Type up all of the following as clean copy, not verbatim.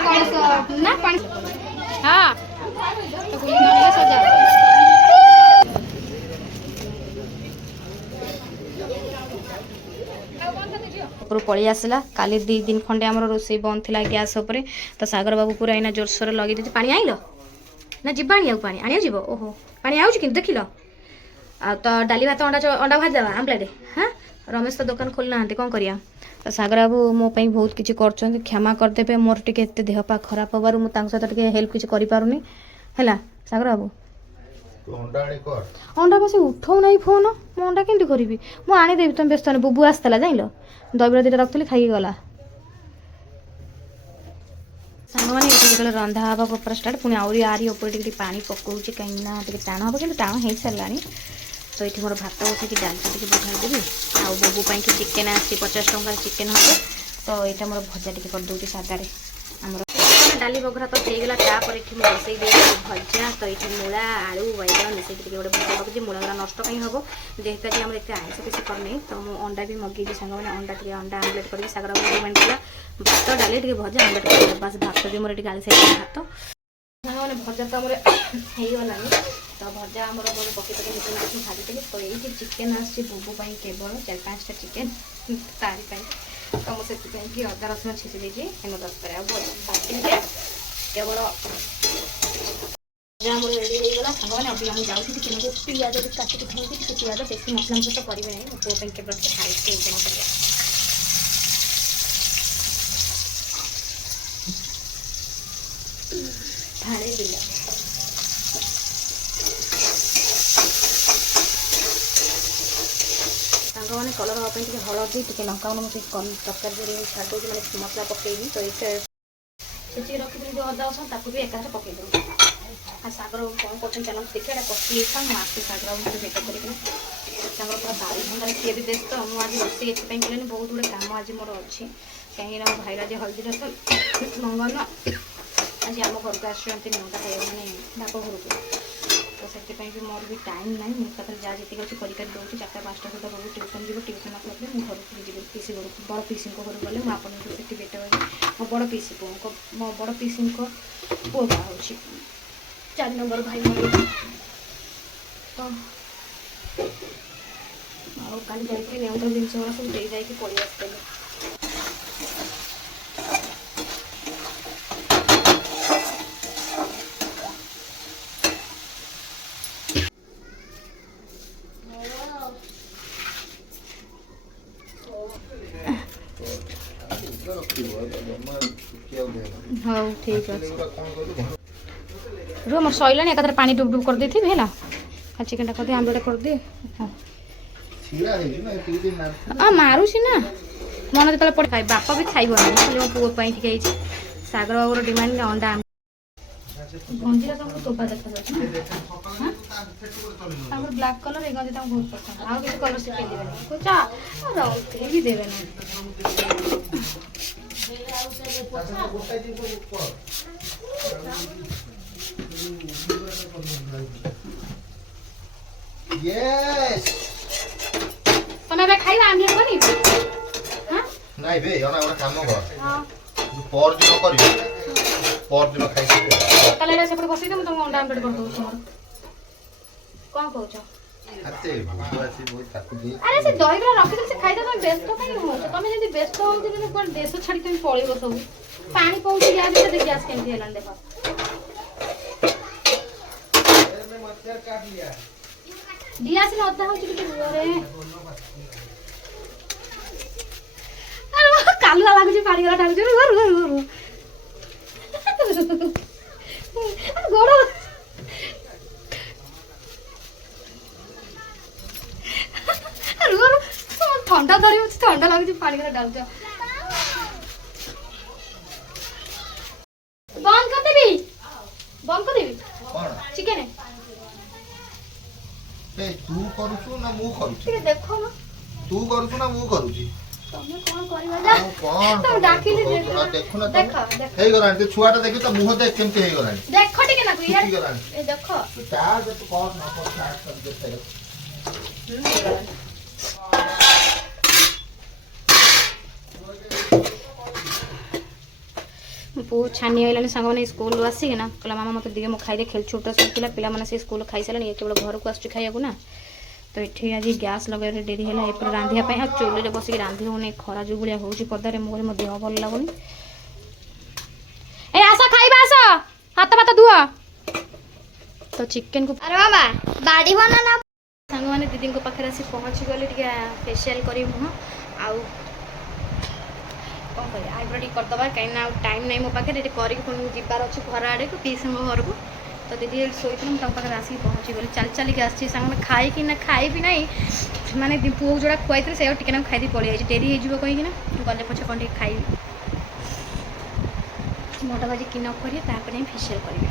ना पानी हाँ सजा पलि आसला काली 2 दिन खंडे आम रोसे बंद थी गैस उपरे तो सागर बाबू पूरा इना जोरसोर लगे दे पानी आइल ना जीवा आनी पानी आनी जीव ओहो पानी आउछ कि देख लो तो डाली भात अंडा अंडा भाज देवा आमलेट हाँ रमेश तो दुकान खोली ना कौन करिया तो सागर बाबू मो बहुत किसी कर क्षमा करदे मोर टे देह पा खराब हबार मुझे सहित हेल्प किसी करें है सागर बाबू अंडा बस उठाऊ ना फोन मु अंडा केमती करी मुझे आनीदेवी तुम व्यस्त नहीं बुबू आसला जान दहीबड़ा 2टा रखी खाई गला सांग मैंने रंधा हाँ कपड़ा स्टार्ट पुणी आरी आरी ऊपर पा पकाऊँ कहीं टाण हम कि टाण हो सारा तो ये मोर भात बस डालटा टी बघाईदेवी आउ बबू पाई चिकेन आसी 50 टंकार चिकेन हम तो यहाँ मोर भजा टी करदे सादारे आमर डाली बघरा तो होगा तापर ये बसई दे भजा तो ये मूला आलू बैगन मिसेक गोटे भजा पकड़ी मूला गुला नष्ट कहीं हम जेहेतु आज आम एत आइस किसी करनी तो मुझे अंडा भी मगेगी सांग मैंने अंडा टे अंडा आमलेट करके सागर डिमांड कला भात डाली टे भजा आमलेट बस भात भी मोर गाली साइड भात सांग मैंने भजा तो आम होगलानी तो भजा आम पकई पकई मिशन भाजी तो ये चिकेन आसी बुबू केवल 4-5टा चिकेन तारी तो मुझे कि अदा रसुण छेची देती हेम दरकार केवल रेडी होगा सांग मैंने अभी हम जाऊँ कि पियाज काटिक खाई पियाज बेसी मसला मस तो करेंगे ना पुओं केवल खाई ढाड़ी दिला मैंने कलर हाँपी हलदी टे लंका मुझे तरकारी छाड़ दूसरी मैंने मसला पकईनी तो ये रखी जो अदा रसुण ताकू भी एकाथ पकईदेवी आ सागर कौन कर चलो देखिए कषि आसी सागर भेट कर पूरा 22 घंटा किए भी व्यस्त मुझे रोसे ये करें बहुत गुड़े कम आज मोर अच्छी कहीं भाई आज हल्दी रसुण मंगन आज आम घर को आसुँच नौटा खाइबा मैंने बाप घर को तो से भी मोर भी टाइम ना मुझे जहाँ जी अच्छी कर दूसरी 4-5टा सुधा बबू ट्यूशन जी ट्यूशन आसले मुझे घर को जी पीसी घर को बड़ पीसी घर गले मुझे आपको से भेट मो बड़ पीसी पु मो बड़ पीसी पुओ बाहा हो 4 नंबर भाई मोर तो काली जाइए नेउटा जिन सब दे जाकि पलि आसते हाँ ठीक अच्छे रो मोर सैला एकाथरे पानी डुब डुब कर दी थी है खाली चिकेन कर दे आमलेट कर दे हाँ मारूसी ना मन जो पड़े खाई बापा भी खाइब ना खाली मो पुओं टे सागर बाबूर डिमांड अंडा गंजीरा तुमको शोभा देखा ब्लैक कलर ये गंजी बहुत पसंद आउ किसी कलर से पिंधे कुछ रंग भी देवे तुम्हें खाइबा आमलेट बनी नहीं बे ओना ओना काम कर हां पर दिन करियो पर दिन खाइ ताले से बसी दे तुम अंडा आमलेट कर दो तुम कौन कहू छ आते बुआसी बहुत ताकू दे अरे से दही बरा रखि दे से खाइ दे तुम व्यस्त काई हो तुम जदी व्यस्त हो जे कोन देश छाडी तुम पळीबो सब पानी पहुंची गया भी गैस केमती हेलन देखो मैं मच्छर काट लिया दिया से अदा हो कि रे अरे कालुआ लागु छी पानी गला ढालु छी घर घर घर गोड़ ठंडा धरी ठंडा लगुच पानी गला डाल बंद कर देवी चिकेन तू करूछु ना मु करूछु ठीक देखो ना तू करूछु ना मु करूछि तमे कोन करबा जा तो डाकिली देखो ना देखो हेई गरान ते छुआटा देखि त मुह देख केमते हेई गरान देखो ठीक ना तू यार ए देखो ता जे तू कौन ना को स्टार्ट कर देते पु छानी आइलानी सांग मैंने स्कूल आसिक ना कहला मामा मत दिए मुझे खाई खेल छोटा सब पिला पिला मैंने स्कूल खाई सारे ये केवल घर को आस खाइबा ना तो ये आज गैस लगे डेरी है रांधिया चूल्हे में बसिक रांधि होनी खरा जो भाया हो पदारे मोर मो देह भल लगुनि ए आस खाइबा आस हाथ भात धुआ तो चिकेन को अरे मामा बाड़ी बना ना सांग मैंने दीदी पाखे आसी पहुँची गली फेसियाल कर मुह आउ कौन कर आईब्रो टी करदे कहीं टाइम नहीं मो पाखे कर जीवार अच्छे घर आड़े को पीस घर को तो दीदी शोई पाखे आसिक पहुँची गली चल चलिक आसी खाई कि ना खाई भी ना माने पुओ जोड़ा खुआई थे से टिके खाई पलि जाए डेरी हो कहीं गले पचे कौन खाई 9टा बजे कि न करें फेसियाल करेंगे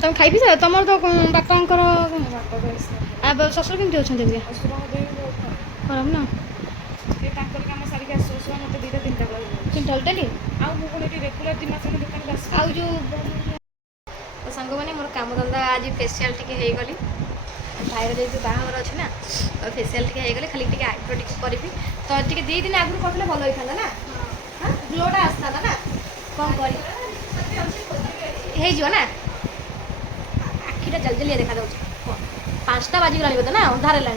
तुम खाई पी तुम तो बापांकर शशुर केमती अच्छा खराब ना तो सांग मैंने मोर काम धंदा आज फेसियाल टी गली भाईर जो बाहर अच्छे ना तो फेसियाल टी गले खाली टी आईब्रो टी करी तो टी 2 दिन आगुरी करते भल होता ना ग्लोटा आसता ना कौन कर ना आखिटा जल्दी जल्दी देखा 5टा बाजिगला बोधे ना अंधार है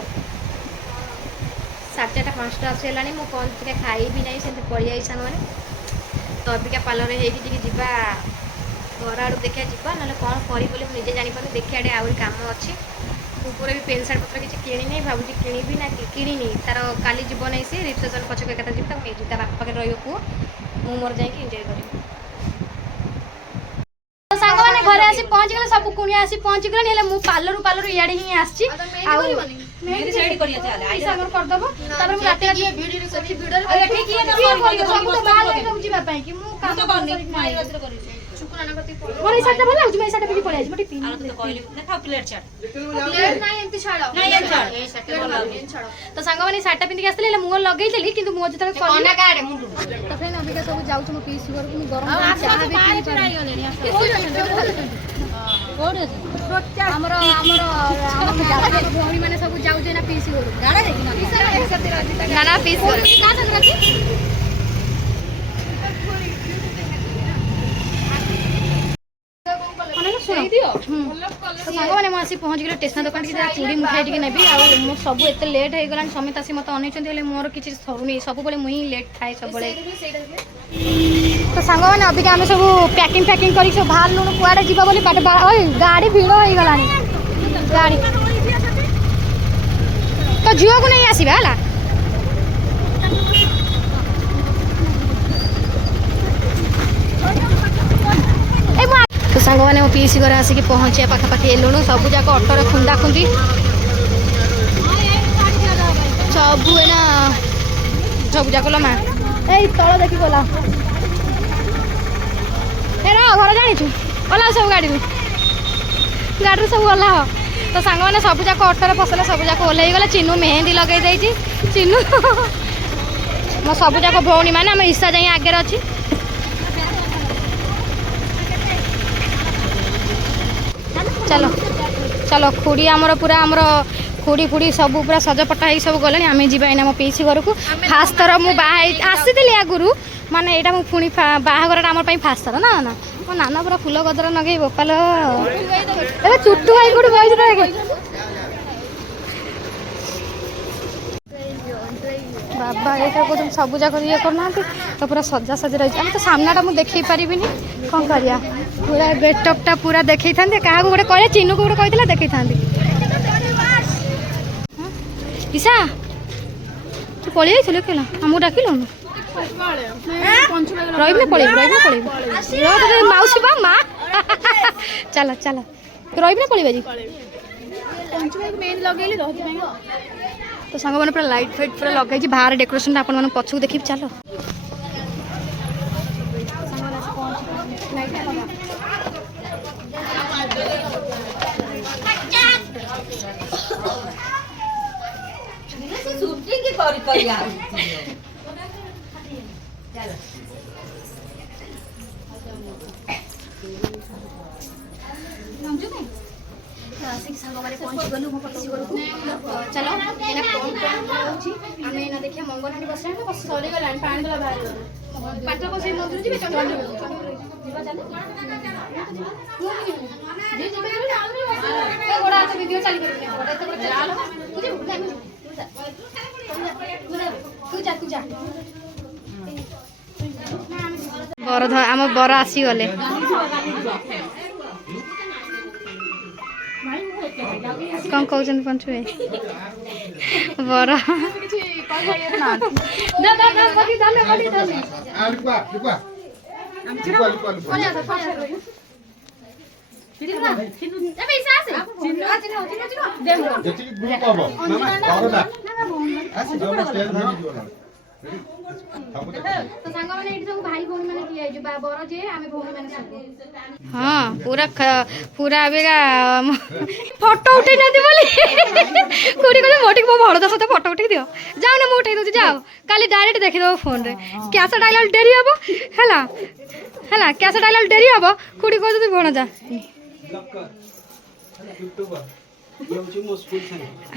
4:30 5टा आसला मुझे कौन टे खाई भी ना से पलि आई सान मैंने तो अबिका पार्लर होगा घर आड़ देखा जा ना कौन करी बोले मुझे जापर देखिए आड़े आहरी कम अच्छी ऊपर भी पेन सार्ट पत्र किसी किणी भावी किणी ना किणी तार काली जीव नहीं सी रिसेप्शन पछक एक जी ता बापा पाखे रु मोर जा एंजय कर सांग मैंने घरे आसी पहुँच गले सब कुणिया आसी पहुँच गले मु पार्लर इे ही आसी तो सांग मैंने सार्टा पिंधिक आसते मुह लगे कि मुह जो अबिका सब जाऊँ मो पीसी घर को गरम भौणी मैंने सब जाऊे ना पीसी ना पीस मैंने मुझे पहुँच गली स्टेशन दुकान की चूड़ी मिठाई टी नेबी आ सब एत लेट हो गला समेत आसी मत अन मोर किसी सरुनी सब मुझे लेट थाए सब तो सांग मैंने अबिका आम सब पैकिंग फैकिंग कर बाहर लुणु कुआड़े जीवा बोली गाड़ी भिड़ हो गला गाड़ी तो झील को नहीं आसवा है तो सांग मैंने मो पीसी घर आसिक पहुँचे पाखापाखि लुणु सब जाक अटोरे खुंदा खुंदी सब है ना सब जाक लो माँ यही तल देखी गला घर जाचु गला सब गाड़ी सब गला तो सांग मैंने सब जाक अटोरे पसले सब जाक ओह्ल गला चिन्नू मेहंदी लगे चिन्नू मो सब जाक भौणी मैंने आम ईशा जाए आगे अच्छी चलो चलो खुड़ी आमर पूरा आमर खुड़ी फुड़ी सब पूरा सजपटा ही सब गले आम जाइना मो पीसी घर को फास्ट थर मुझे आसी आगुरी माने यहाँ मुझे पुणी बाहागर आम फास्ट थर ना ना मो नाना पूरा फुल गदर नगे बोपाल चुट्टू भाई कौट बस बाबा ये कौन सब जाक ये करना तो पूरा सजा सजा रही तो सामनाटा मुझे देखी पारि कौन करिया पूरा गेटअपटा पूरा देखी था क्या गोटे कह चिन्नू को गोटे कही देखी था ईशा तू पलि जाइल कहला आमको डाकिलु रही पलि मौसी बा माँ चल चल रही पलि तो सांग मैंने पूरा लाइट फाइट पूरा लगे बाहर डेकोरेशन आपन पछक देखी चलो ଆସିକି ସାଙ୍ଗମାନେ ପହଞ୍ଚିଗଲୁ ମୋ ପଛିଗଲୁ ଚାଲ ଏଇନା କ'ଣ ହେଉଛି ଆମେ ଏଇନା ଦେଖିବା ମଙ୍ଗନାନୀ ବସିଲା ନା ସରିଗଲାଣି ପାଣି ଦେଲା ବାହାରି ପାଟ ବସେଇ ମନ୍ଦିର ଯିବେ ଯିବା ଚାଲ ଗୋଡ଼ା ହାତ ଭିଡ଼ିଓ ଚାଲିପାରିବିନି ତୁ ଯା ବର ଆମ ବର ଆସିଗଲେ କ'ଣ କହୁଛନ୍ତି ପଞ୍ଚୁ ଭାଇ ବର हाँ पूरा पूरा अबेगा फोटो उठे ना बोली कोड़ी को मोटी को भड़ दस फोटो उठे दियो जाओ ना उठे दो जाओ काली डायरेक्ट देखि दो फोन रे कैसेट आइला डेरी हबो हला हला कैसेट आइला डेरी हबो कोड़ी को जदी भण जा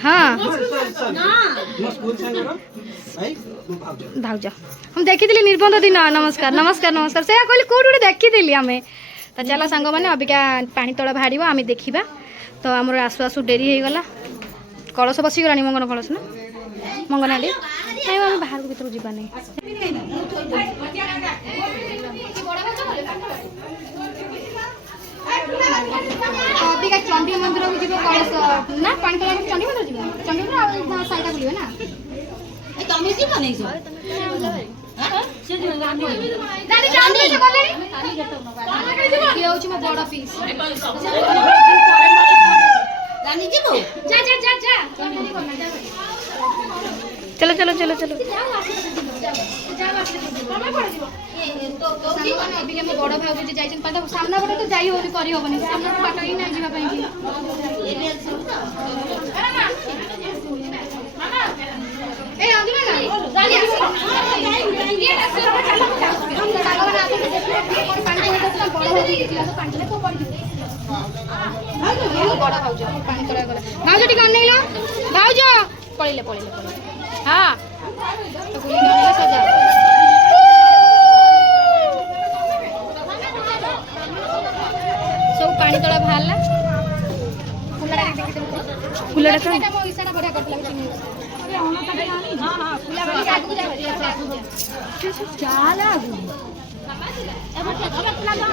हाँ भाउज हम देखी निबंध दिन नमस्कार नमस्कार नमस्कार से कहली कौट गोटे देखी आम तो चलो सांग मैंने अबिका पानी तला बाहर आम देखा तो आमर आसु आसु डेरी हो गला कलश बसीगला मंगन कलश ना मंगनाडी नहीं आम बाहर भर जावा नहीं अबिका चंडी मंदिर को जीव कलश ना पानी तला चंडी मंदिर जीव चंडी मंदिर साइड बुलवे ना तमे जी बनै छ से दादी जानी से बोले ये होची म बड़ा पीस रानी जी को जा जा जा जा चलो चलो चलो चलो अभी हम बड़ भाई जी जाइछन पाता सामना पटे तो जाई होनी करी होबनी सामना पाट ही ना जीवा पई ए अंजुना ना रानी आसी ये असर पर चलो हम सागवान आसी पानी को तो बड़ हो गई थी तो पानी ले को पड़ गई बड़ा भाउज पानी तोरा गला भाउज टिक अनैलो भाउज पळिले पळिले हां तो गुली गले सजा सब पानी तोड़ा बाहरला फुलड़ा देखि फुलड़ा तो एटा मो इसारा बढ़िया करतला चिनी अरे ओना त हां हां फुला बड़ी आगु जा चाला आगु ए बच्चा अब फुला जा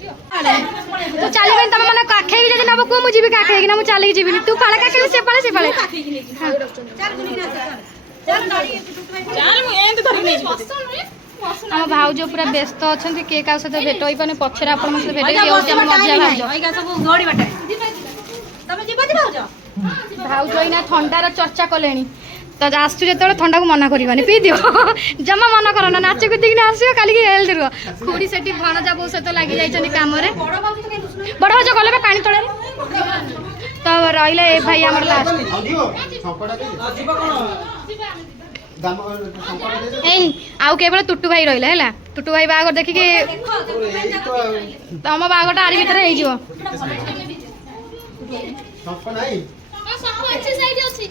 तो चले बन तम माने काखे कि जदी नबो को मु जीबी काखे कि ना मु चले जीबी तू पाला काखे से पाले चार गुनी ना चार मु एंत धरि नै हम भाउज पूरा व्यस्त अछंती के का सहित भेट होई पने पछरा आपण मसे भेट होई हम मजा भाउज ओइगा सब गड़ी बाटे तमे जीबो जी भाउज भाउज इना ठंडार चर्चा कलेनी तो आसु जो ठंडा को मना करवानी पी दियो जमा मना करना नाच कुदिक आसो काली हेल्थ रुह खुड़ी से भणजा बो सहित लगी जाइछन काम रे बड़ भाज गले पानी तले तो रहिले ए भाई हमर लास्ट ए आउ केवल टुटू भाई रहिले हैला टुटू भाई बागर देखि के तम बागटा आरी भीतर हे जिवो सब नाही सब अच्छे साइड अछि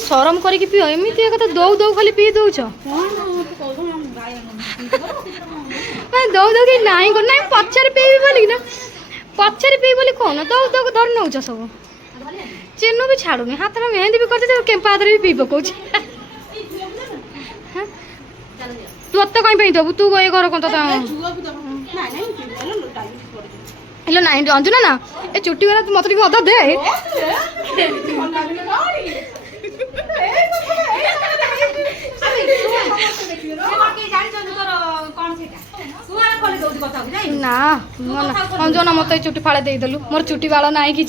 शरम करके पियो एमती एक दौ दौ खाली पी दौच दौ दौ कि ना पचर पीबी बोलिक ना पचर पी बोली कौन दौ दौ धर नौ सब चिन्हू भी छाड़ूनी हाथ में मेहंदी भी करते केम्पा हाथ भी पी पकाऊ तू तो कहीं दबू तू ये घर कौन हेलो ना अंजुना ना ए चुट्टी वाला मत टिके अदा दे ना अंजुना मत चुट्टी फाड़े दे देलु मोर चुट्टी वाला ना कि